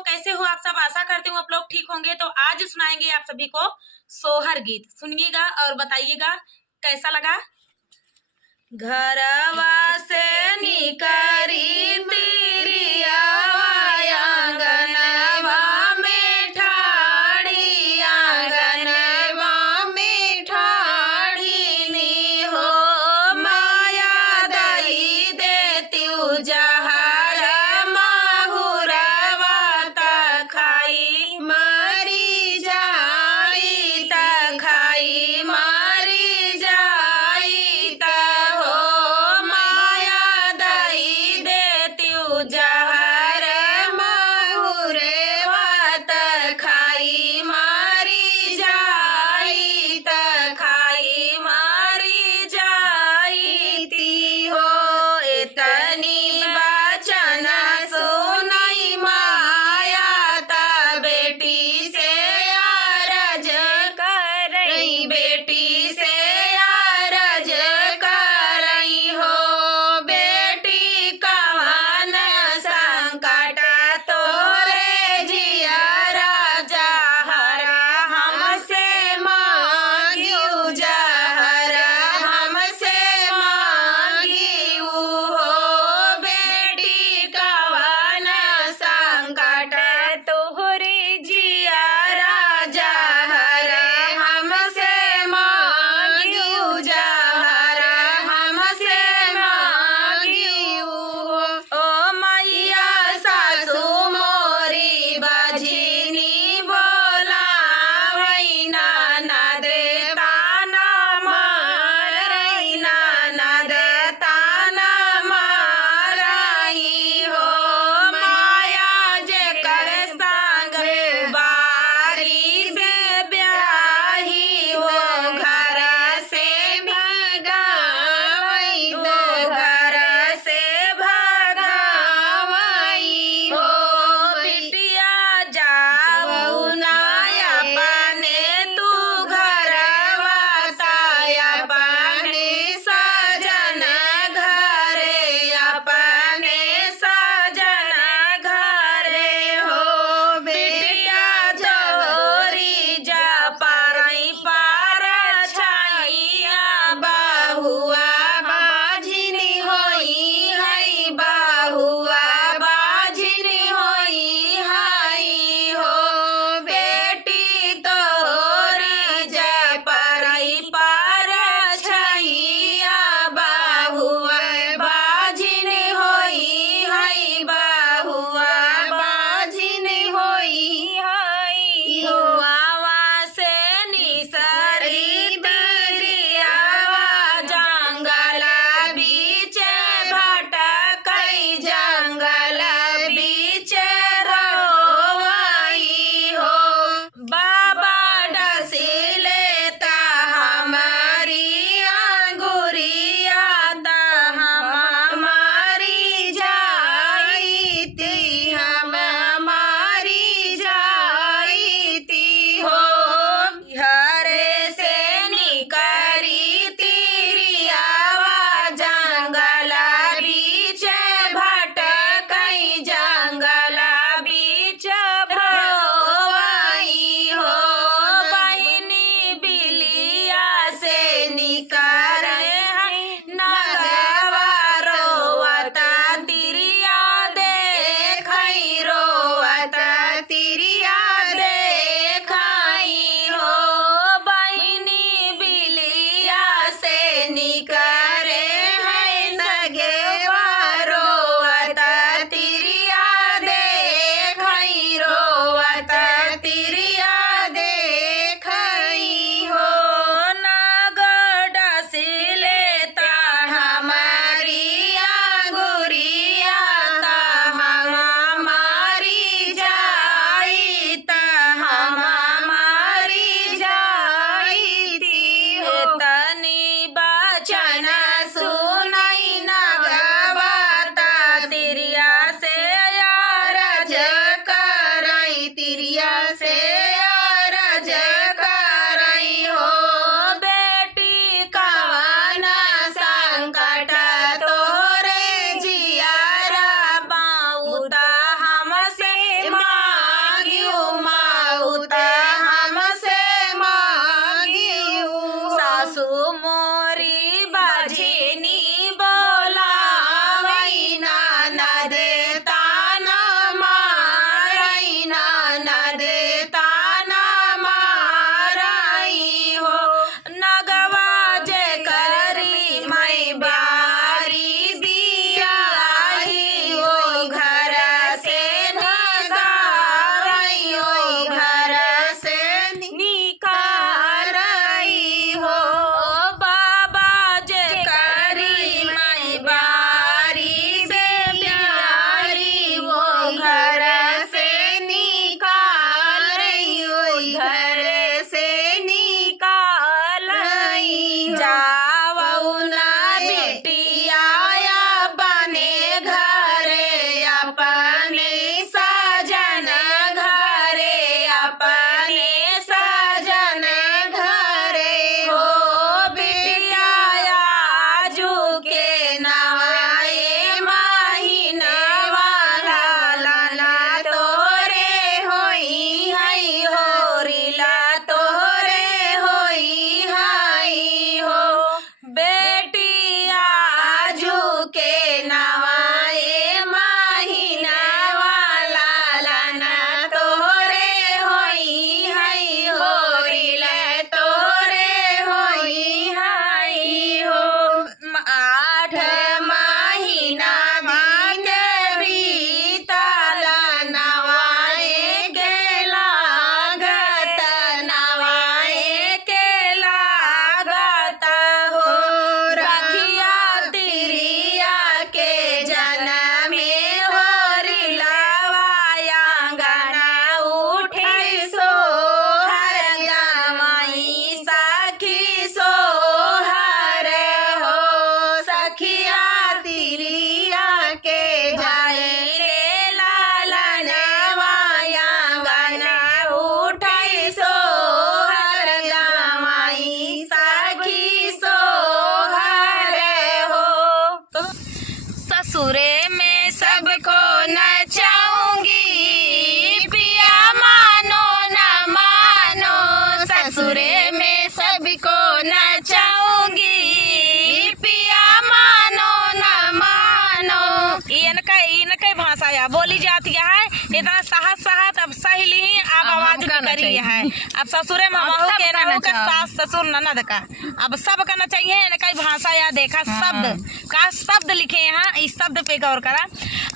कैसे हो आप सब? आशा करती हूँ आप लोग ठीक होंगे। तो आज सुनाएंगे आप सभी को सोहर गीत। सुनिएगा और बताइएगा कैसा लगा। घरवा से निकरी तिरिया आंगनवा में ठाड़ी, आंगनवा में ठाड़ी नी हो माया दई देती जहर माहुरवा त खाई मरी जाई, त खाई मरी जाई, त हो माया दई देती साहस साहस अब सही ली, अब आवाज हमका ना करी है। चाहिए। अब ससुरे में अब बहू सब के करना रहू के चाहिए। सास ससुर ननद का अब सब करना चाहिए न, कई भाषा या देखा शब्द का शब्द लिखे यहाँ, इस शब्द पे गौर करा।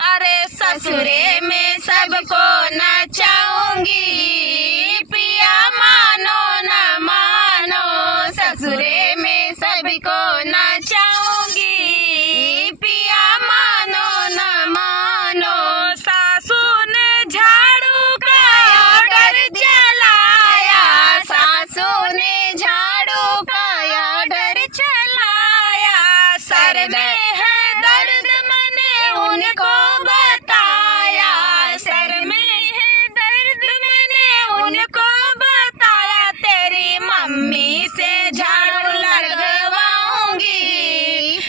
अरे ससुरे में सबको नचाऊंगी, पिया मानो न मानो, ससुरे में सबको नचाऊंगी, पिया मानो न मानो। सासू ने झाड़ू का ऑर्डर चलाया, सासू ने झाड़ू का ऑर्डर चलाया, सर में है दर्द मैंने उनको बताया, सर में है दर्द मैंने उनको बताया, तेरी मम्मी से झाड़ू लगवाऊंगी,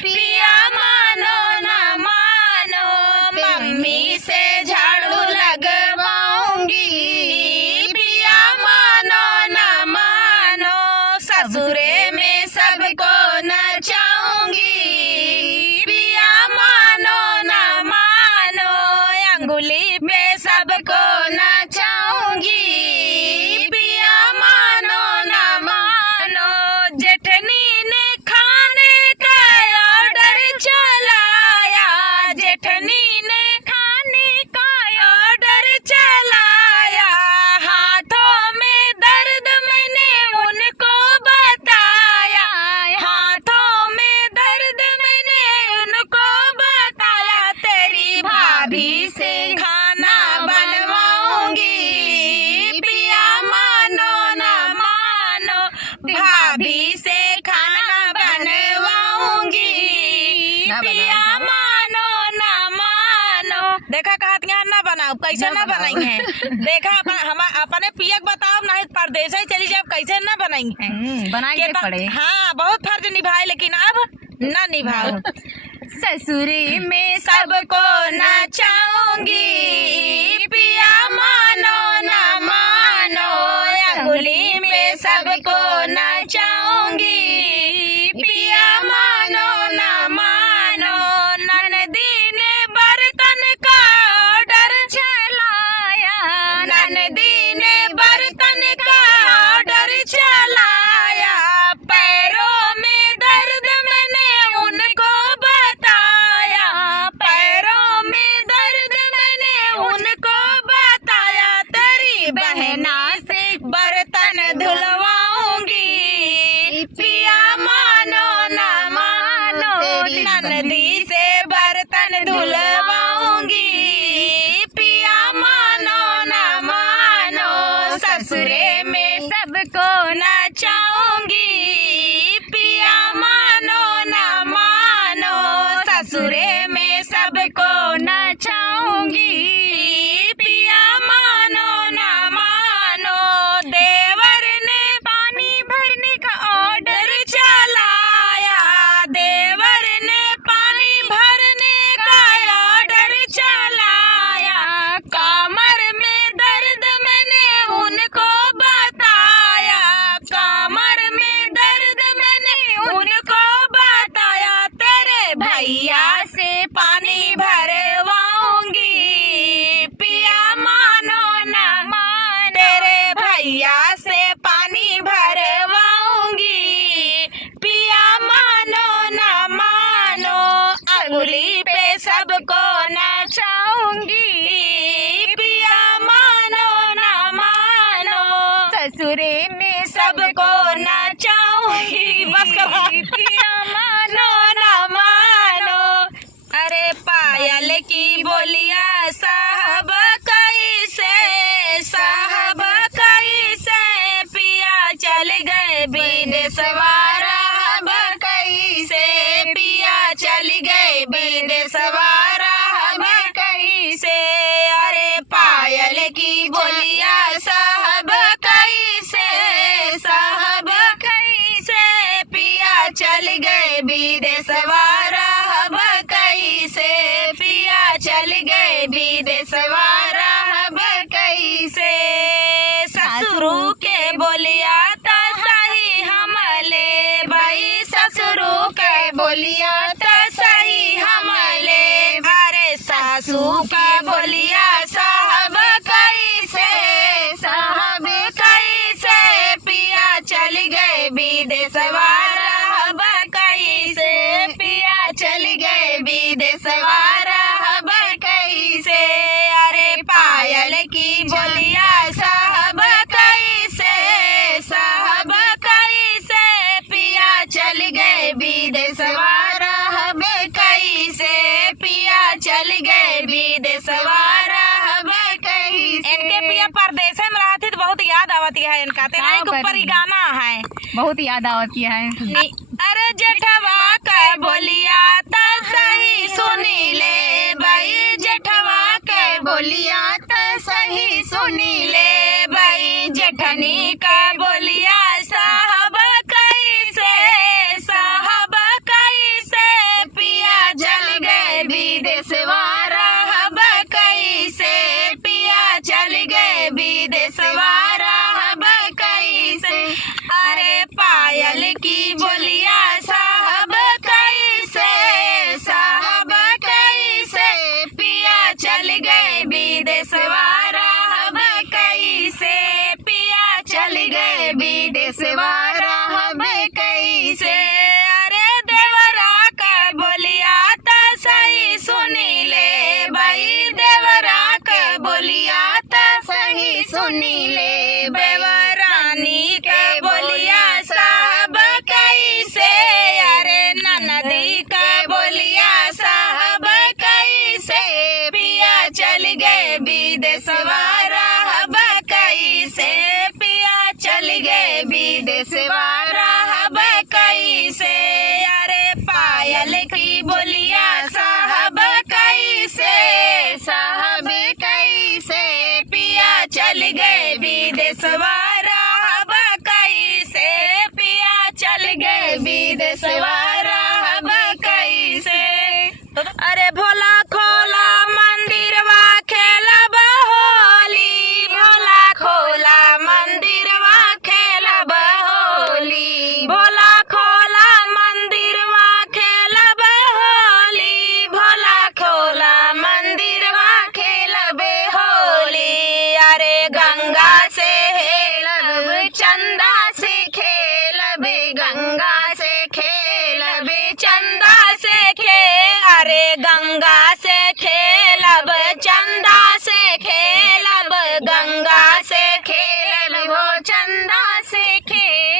पिया मानो न मानो, मम्मी से झाड़ू लगवाऊंगी, पिया मानो न मानो, ससुरे में सबको नचाऊंगी, पिया मानो न मानो, अंगुली पे सबको नचाऊंगी, पिया मानो न मानो। जेठनी ने खाने का ऑर्डर चलाया, जेठनी ने खाने का ऑर्डर चलाया, हाथों में दर्द मैंने उनको बताया, हाथों में दर्द मैंने उनको बताया, तेरी भाभी से खाना बनवाऊंगी, पिया मानो न मानो, भाभी से खाना बनवाऊंगी, पिया मानो न मानो। देखा कहत यहाँ ना बनाओ, कैसे ना बनाई है। देखा हम अपने पियक बताओ, नहीं परदेश ही चली जाए, कैसे ना बनाई है। बनाई के पड़े। हाँ बहुत फर्ज निभाए, लेकिन अब ना निभाओ। ससुरी में सबको नचाऊंगी, पिया मानो न मानो, अंगुली में सबको नचाऊंगी, पिया मानो न मानो, ननदी ने बर्तन का ऑर्डर चलाया, ननदी ने बर्तन का ऑर्डर चलाया, पैरों में दर्द मैंने उनको बताया, पैरों में दर्द मैंने उनको बताया, तेरी बहना से बर्तन धुलवाऊंगी, पिया मानो न मानो, ननदी से बर्तन धुलवाऊंगी, पिया मानो न मानो, ससुरे में सबको नचाऊंगी, पिया मानो न मानो, ससुरे में सबको नचाऊंगी, पिया मानो न मानो। देवर ने पानी भरने का ऑर्डर चलाया, देवर ने पानी भरने का ऑर्डर चलाया, कमर में दर्द मैंने उनको बताया, कमर में आती है इनका तेरा हाँ, एक ऊपर ही गाना है बहुत याद आती है। अरे जेठवा के बोलिया त सही सुनी ले भाई, जेठवा के बोलिया त सही सुनी ले भाई, जेठनी के बोलिया साहब कैसे पिया जल गए विदेशवा रहब कैसे, पिया चल गए विदेशवा रहब कैसे, अरे पायल की बोलिया साहब कैसे पिया चल गए विदेशवा रहब कैसे, पिया चल गए विदेशवा रहब कैसे, अरे देवरा के बोलिया त सही सुनी ले भाई, देवरा के बोलिया त सही सुनी ले, बेवरानी के बोलिया साहब कैसे, अरे ननदी के बोलिया साहब कैसे, पिया चल गए विदेशवा रहब कैसे, पिया चल गए विदेशवा रहब कैसे, अरे पायल की बोलिया साहब कैसे पिया चल गए विदेशवा रहब कैसे, पिया चल गए विदेशवा रहब कैसे, अरे भोला खोला मंदिरवा खेलब होली, भोला खोला मंदिरवा खेलब होली, भोला खोला मंदिरवा खेलब होली, भोला खोला मंदिरवा खेलब होली, अरे गंगा से हेलब चंदा से खेलब, गंगा से खेलब चंदा से अरे गंगा से खेलब चंदा से खेलब, गंगा से खेलब हो चंदा से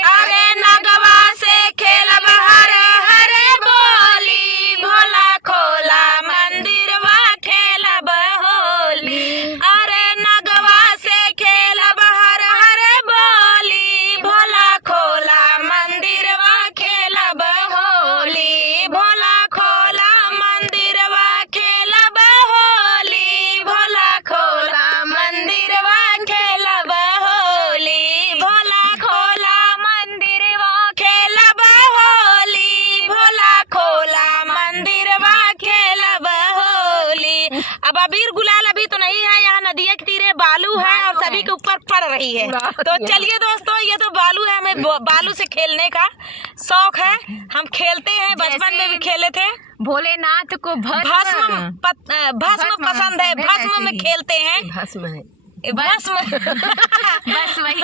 अरे नगवा से खेलब हर हर बोली, भोला खोला मंदिरवा खेलब होली, अरे नगवा से खेलब हर हर बोली, भोला खोला मंदिरवा खेलब होली, भोला खोला मंदिरवा खेलब होली, भोला खोला मंदिरवा खेलब होली, भोला खोला मंदिरवा खेलब होली, भोला खोला मंदिरवा खेलब होली। अब अबीर गुलाल अभी तो नहीं है, यहाँ नदिया के तीरे बालू है और सभी के ऊपर पड़ रही है, तो चलिए दोस्तों ये तो बालू है, हमें बालू से खेलने का शौक है, हम खेलते हैं, बचपन में भी खेले थे। भोलेनाथ को भस्म पसंद है, भस्म में खेलते हैं, भस्म है भस्म बस वही।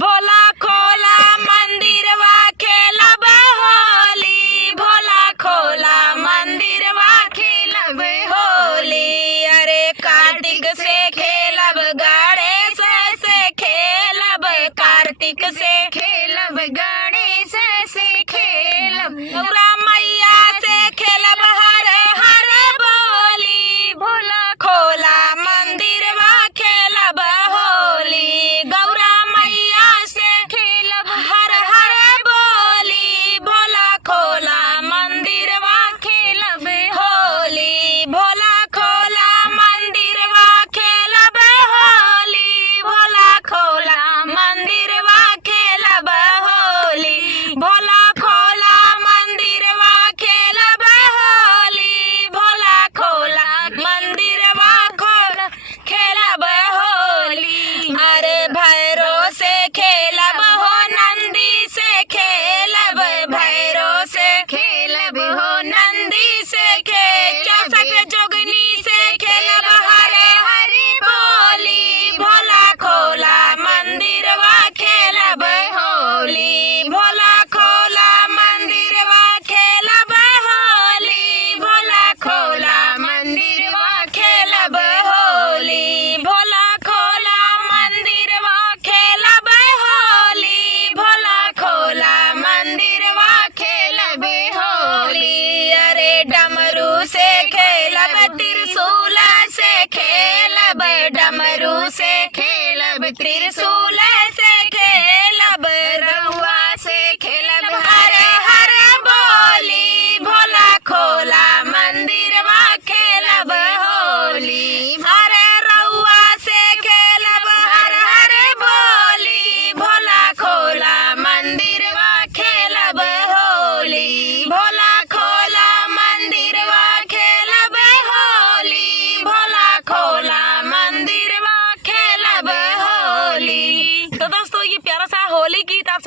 भोला खोला मंदिरवा खेलब होली, भोला खोला मंदिरवा खेलब होली, अरे कार्तिक से खेलब गणेश से खेलब, कार्तिक से खेलब गणेश से खेलब, गौरा मैया से खेलब हर हर बोली, भोला खोला मंदिरवा खेलब होली, गौरा मैया से खेलब हर हर बोली, भोला खोला मंदिरवा खेलब होली, भोला खोला मंदिरवा खेलब होली, भोला खोला मंदिरवा खेलब होली, भोला खोला मंदिरवा खेलब होली, भोला खोला मंदिरवा खेलब होली, अरे भैरो से खेलब हो नंदी से खेलब, भैरो से खेलब हो नंदी से चौसठ जोगनी से खेलब हरे हरी बोली, भोला खोला मंदिरवा खेलब होली, भोला खोला मंदिरवा खेलब होली, भोला खोला मंदिरवा खेलब होली, भोला खोला मंदिरवा खेलब होली, भोला खोला मंदिरवा खेलब होली, अरे डमरू से खेलब त्रिशूल से खेलब, डमरू से खेलब त्रिशूल से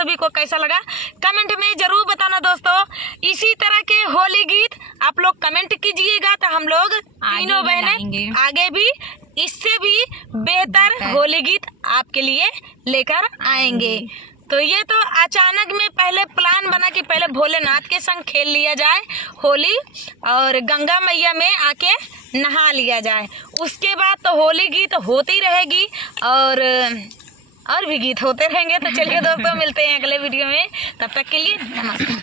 सभी को कैसा लगा कमेंट में जरूर बताना दोस्तों। इसी तरह के होली गीत आप लोग कमेंट कीजिएगा तो हम लोग तीनों भी बहनें लाएंगे। आगे भी इससे भी बेहतर होली गीत आपके लिए लेकर आएंगे। तो ये तो अचानक में पहले प्लान बना कि पहले भोलेनाथ के संग खेल लिया जाए होली और गंगा मैया में आके नहा लिया जाए। उसके बाद तो होली गीत होती रहेगी और भी गीत होते रहेंगे। तो चलिए दोस्तों मिलते हैं अगले वीडियो में, तब तक के लिए नमस्कार।